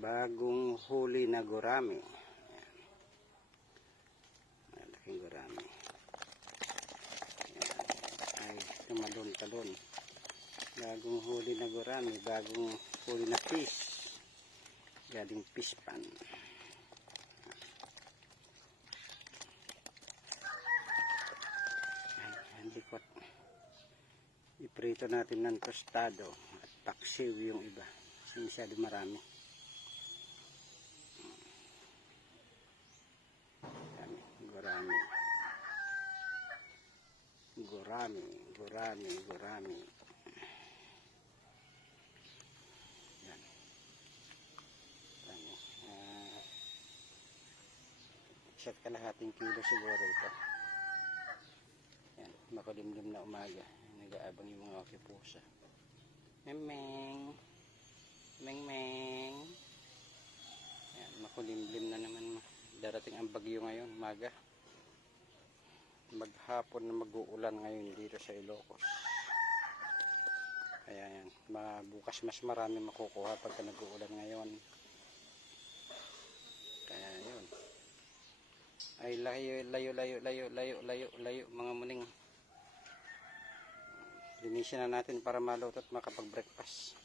bagong huli na gurami. Ayan. Malaking gurami. Ayan. Ay, tumalon-talon. Bagong huli na gurami, bagong huli na fish. Galing fish pan. Ay, ang likot. Iprito natin ng tostado at paksiw yung iba. Kasi masyado marami. Gurami. Gurami, gurami, gurami. Yan. Isa't kalahating kilo siguro ito. Yan, makulimlim na umaga. Nag-aabang yung mga kipusa. Meng-meng. Meng-meng. Yan, makulimlim na naman. Darating ang bagyo ngayon, umaga. Maghapon na mag-uulan ngayon dito sa Ilocos. Kaya yan, bukas mas marami makukuha pagka nag-uulan ngayon. Kaya yun. Ay layo mga muning. Linisin na natin para maluto at makapag-breakfast.